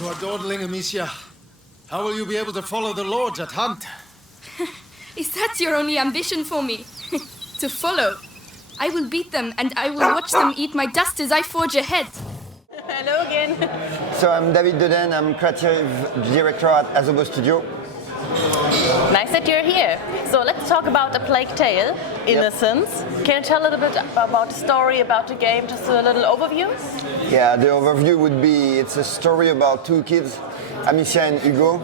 You are dawdling, Amicia. How will you be able to follow the lords at hunt? Is that your only ambition for me? To follow? I will beat them and I will watch them eat my dust as I forge ahead. Hello again. So I'm David Dedeine, I'm creative director at Asobo Studio. Nice that you're here. So let's talk about A Plague Tale, Innocence. Yep. Can you tell a little bit about the story, about the game, just a little overview? Yeah, the overview would be, it's a story about two kids, Amicia and Hugo,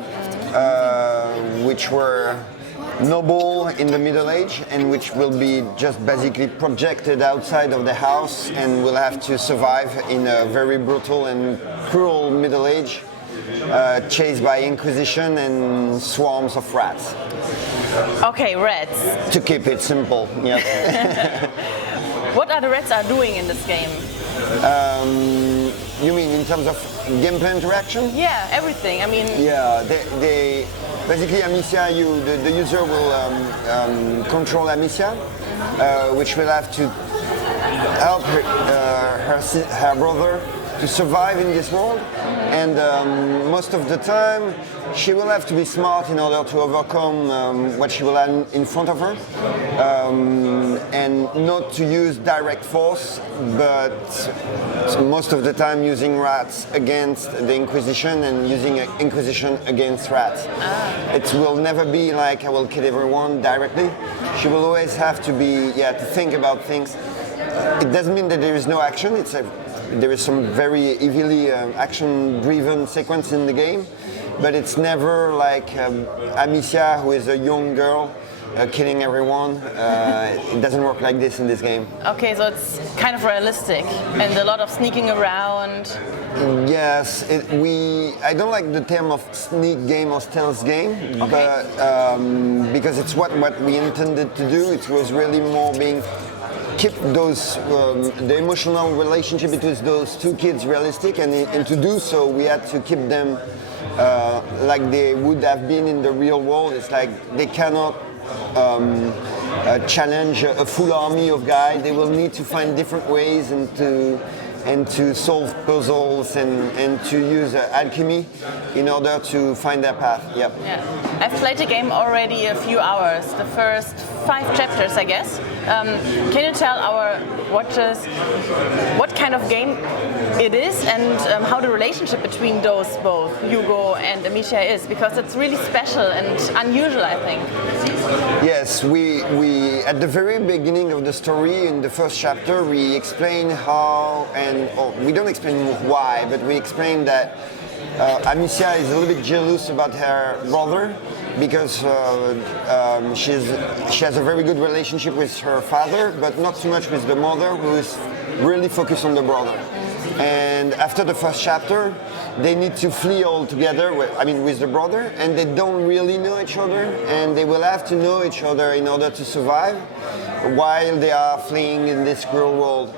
which were noble in the Middle Age and which will be just basically projected outside of the house and will have to survive in a very brutal and cruel Middle Age, chased by Inquisition and swarms of rats. Okay, rats. To keep it simple, yeah. What are the rats are doing in this game? You mean in terms of gameplay interaction? Yeah, everything. I mean. Yeah, they basically Amicia, the user will control Amicia, which will have to help her brother to survive in this world, and most of the time she will have to be smart in order to overcome what she will have in front of her, and not to use direct force, but most of the time using rats against the Inquisition and using Inquisition against rats. It will never be like I will kill everyone directly. She will always have to be, to think about things. It doesn't mean that there is no action. There is some very heavily action-driven sequence in the game, but it's never like Amicia, who is a young girl, killing everyone. It doesn't work like this in this game. Okay, so it's kind of realistic and a lot of sneaking around. Yes, I don't like the term of sneak game or stealth game, okay. But because it's what we intended to do. It was really more being keep those the emotional relationship between those two kids realistic, and to do so we had to keep them like they would have been in the real world. It's like they cannot challenge a full army of guys. They will need to find different ways and to solve puzzles and to use alchemy in order to find their path. Yep. Yeah. I've played the game already a few hours, the first 5 chapters, I guess. Can you tell our watchers what kind of game it is and how the relationship between those both, Hugo and Amicia, is? Because it's really special and unusual, I think. Yes, we at the very beginning of the story, in the first chapter, we explain how, we don't explain why, but we explain that Amicia is a little bit jealous about her brother because she has a very good relationship with her father, but not so much with the mother, who is really focused on the brother. And after the first chapter, they need to flee all together, with the brother, and they don't really know each other, and they will have to know each other in order to survive while they are fleeing in this cruel world.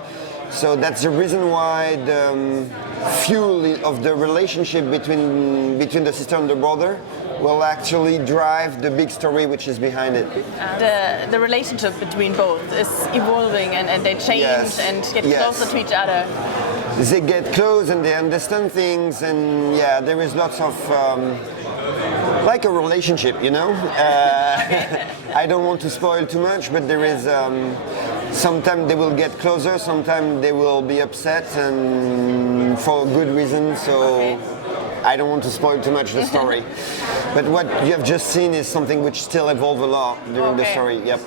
So that's the reason why the fuel of the relationship between the sister and the brother will actually drive the big story which is behind it. The relationship between both is evolving and they change, yes, and get closer to each other. They get close and they understand things, and there is lots of like a relationship, you know. I don't want to spoil too much, but there is sometimes they will get closer, sometimes they will be upset, and for good reason. So I don't want to spoil too much the story. But what you have just seen is something which still evolves a lot during the story. Yep.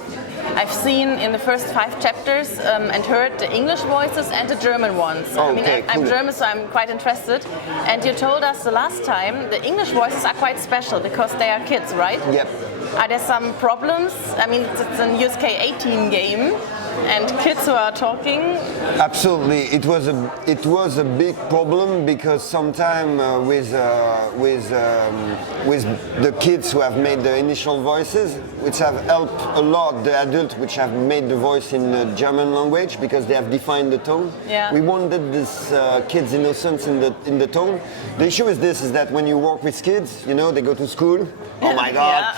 I've seen in the first 5 chapters and heard the English voices and the German ones. I'm German, so I'm quite interested. And you told us the last time the English voices are quite special because they are kids, right? Yep. Are there some problems? I mean, it's an USK 18 game, and kids who are talking. Absolutely, it was a big problem because sometimes with the kids who have made the initial voices, which have helped a lot the adults which have made the voice in the German language because they have defined the tone. Yeah. We wanted this kids' innocence in the tone. The issue with this is that when you work with kids, you know, they go to school. Oh my God!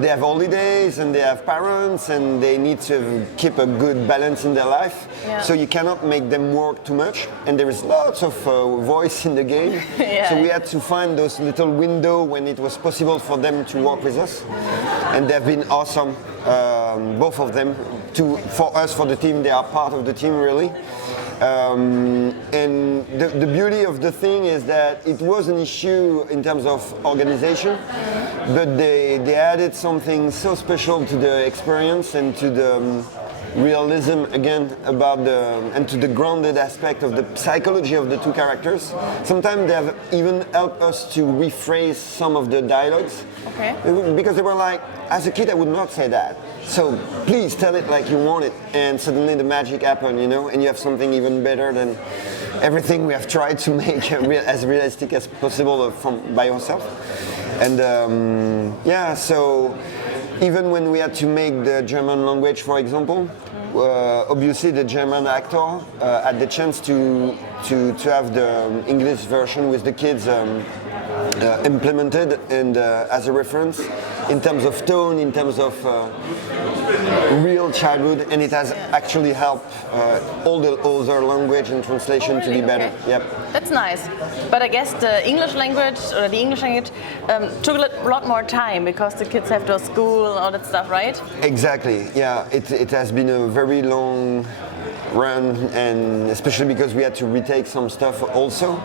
They have holidays and they have parents and they need to keep a good balance in their life. Yeah. So you cannot make them work too much, and there is lots of voice in the game. Yeah. So we had to find those little window when it was possible for them to work with us, and they've been awesome, both of them. For us, for the team, they are part of the team really. And the beauty of the thing is that it was an issue in terms of organization, but they added something so special to the experience and to the realism again about and to the grounded aspect of the psychology of the two characters. Sometimes they have even helped us to rephrase some of the dialogues. Okay. Because they were like, as a kid I would not say that. So please tell it like you want it, and suddenly the magic happened, and you have something even better than everything we have tried to make as realistic as possible by yourself. And so even when we had to make the German language, for example, obviously the German actor had the chance to have the English version with the kids implemented and as a reference in terms of tone, in terms of real childhood, and it has actually helped all the other language and translation to be better. Okay. Yep. That's nice. But I guess the English language took a lot more time because the kids have to go to school and all that stuff, right? Exactly. Yeah. It has been a very long run, and especially because we had to retake some stuff also.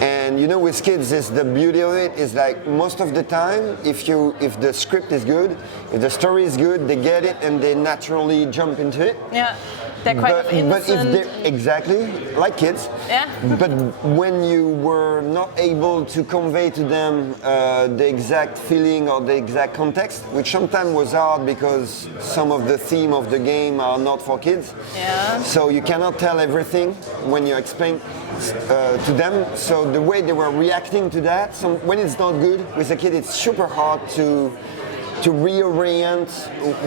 And with kids, the beauty of it is like most of the time, if the script is good, if the story is good, they get it and they naturally jump into it. Yeah. They're quite innocent. But if they're exactly like kids. Yeah. But when you were not able to convey to them the exact feeling or the exact context, which sometimes was hard because some of the theme of the game are not for kids. Yeah. So you cannot tell everything when you explain to them. So the way they were reacting to that, when it's not good with a kid, it's super hard to reorient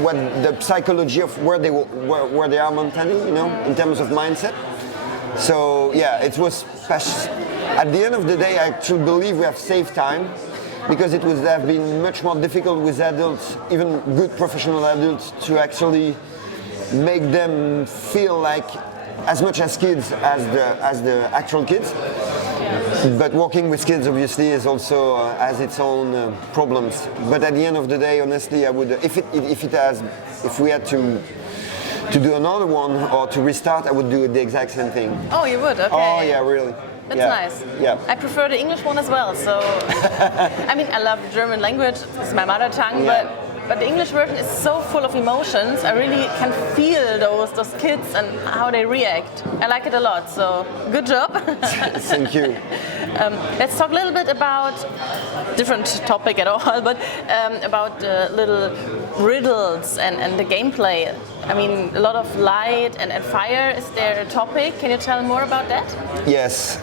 what the psychology of where they are mentally, in terms of mindset. So yeah, it was at the end of the day, I actually believe we have saved time, because it would have been much more difficult with adults, even good professional adults, to actually make them feel like as much as kids as the actual kids. But working with kids obviously is also has its own problems. But at the end of the day, honestly, I would if we had to do another one or to restart, I would do the exact same thing. Oh, you would? Okay. Oh yeah, really. That's nice. Yeah. I prefer the English one as well. So, I mean, I love the German language. It's my mother tongue, but the English version is so full of emotions. I really can feel those kids and how they react. I like it a lot. So, good job. Thank you. Let's talk a little bit about different topic at all, but about the little riddles and the gameplay. I mean, a lot of light and fire is their topic. Can you tell more about that? Yes.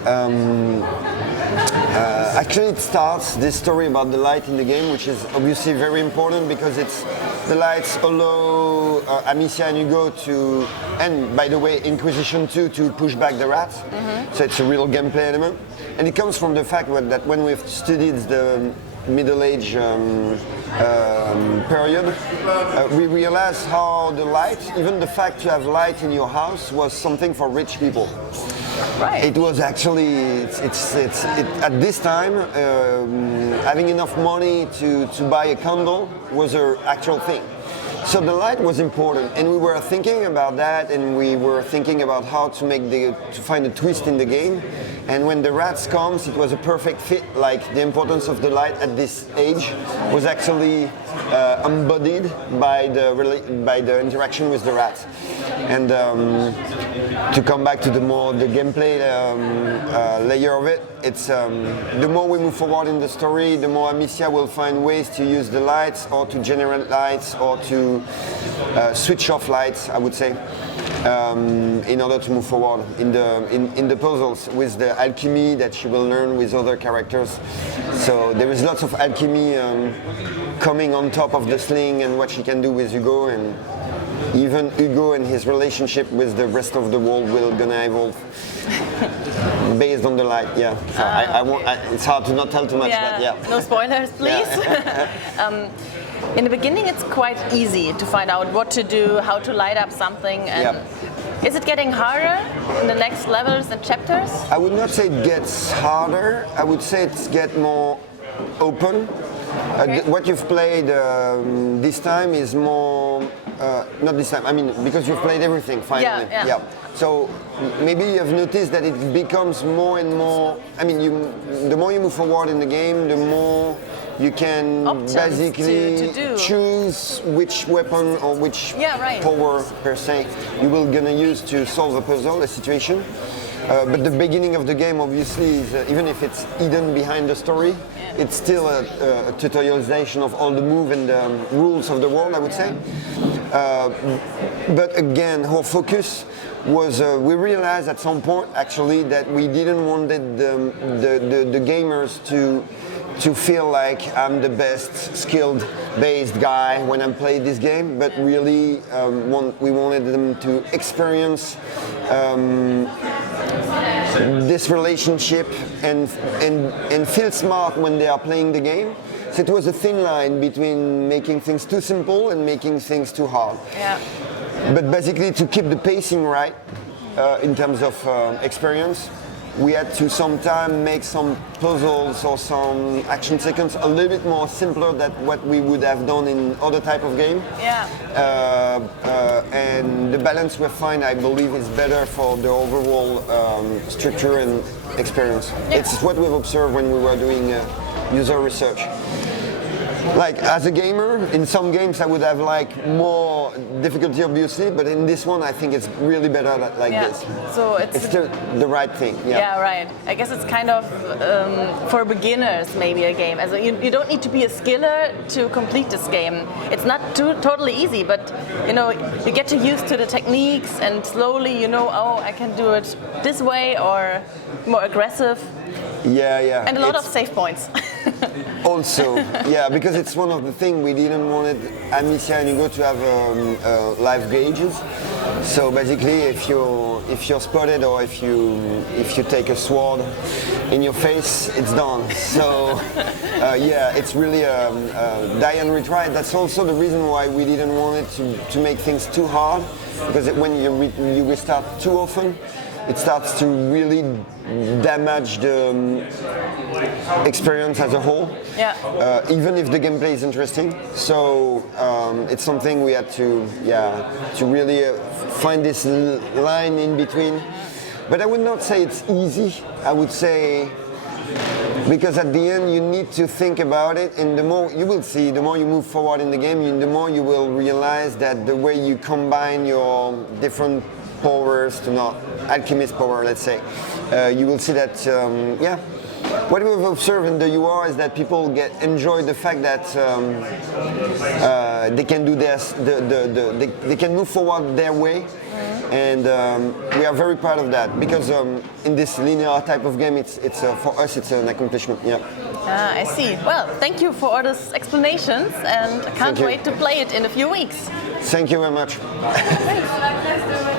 Actually, it starts this story about the light in the game, which is obviously very important because it's the lights allow Amicia and Hugo to, and by the way, Inquisition 2 to push back the rats. Mm-hmm. So it's a real gameplay element. And it comes from the fact that when we've studied the Middle Age period, we realized how the light, even the fact to have light in your house, was something for rich people. Right. It was actually, at this time, having enough money to buy a candle was an actual thing. So the light was important, and we were thinking about that, and we were thinking about how to find a twist in the game. And when the rats comes, it was a perfect fit. Like the importance of the light at this age was actually embodied by the interaction with the rats. And to come back to the gameplay layer of it, it's the more we move forward in the story, the more Amicia will find ways to use the lights, or to generate lights, or to switch off lights, I would say, in order to move forward in the puzzles with the alchemy that she will learn with other characters. So there is lots of alchemy coming on top of the sling and what she can do with Hugo, and even Hugo and his relationship with the rest of the world will gonna evolve based on the light. Yeah. So it's hard to not tell too much, but yeah. No spoilers, please. Yeah. in the beginning it's quite easy to find out what to do, how to light up something, and is it getting harder in the next levels and chapters? I would not say it gets harder. I would say it's get more open. What you've played this time is more, not this time, I mean, because you've played everything finally. Yeah. So maybe you've noticed that it becomes more and more, I mean, the more you move forward in the game, the more you can Options basically to do. choose which weapon or which power per se you will gonna use to solve a puzzle, a situation. But the beginning of the game obviously is, even if it's hidden behind the story, it's still a tutorialization of all the move and the rules of the world, I would say. But again, our focus was, we realized at some point actually that we didn't want the gamers to feel like I'm the best skilled based guy when I'm playing this game, but really we wanted them to experience this relationship and feel smart when they are playing the game. So it was a thin line between making things too simple and making things too hard. Yeah. But basically to keep the pacing right in terms of experience, we had to sometimes make some puzzles or some action sequence a little bit more simpler than what we would have done in other type of game. Yeah. And the balance we find, I believe, is better for the overall structure and experience. Yeah. It's what we've observed when we were doing user research. Like as a gamer, in some games I would have like more difficulty obviously, but in this one I think it's really better like this. So it's the right thing. Yeah, right. I guess it's kind of for beginners maybe a game. As you don't need to be a skiller to complete this game. It's not totally easy, but you know you get to used to the techniques and slowly you know, oh, I can do it this way or more aggressive. Yeah. And a lot of save points. Also, yeah, because it's one of the things we didn't want Amicia and Hugo to have live gauges. So basically, if you're spotted or if you take a sword in your face, it's done. So yeah, it's really die and retry. That's also the reason why we didn't want it to make things too hard, because when you restart too often, it starts to really damage the experience as a whole. Yeah. Even if the gameplay is interesting. So it's something we had to really find this line in between. But I would not say it's easy. I would say, because at the end you need to think about it, and the more you will see, the more you move forward in the game, the more you will realize that the way you combine your different powers to not alchemist power, let's say, you will see that what we've observed in the UR is that people enjoy the fact that they can do this, they can move forward their way, and we are very proud of that, because in this linear type of game, it's for us it's an accomplishment. Yeah. I see. Well, thank you for all those explanations, and I can't wait to play it in a few weeks. Thank you very much. Thanks.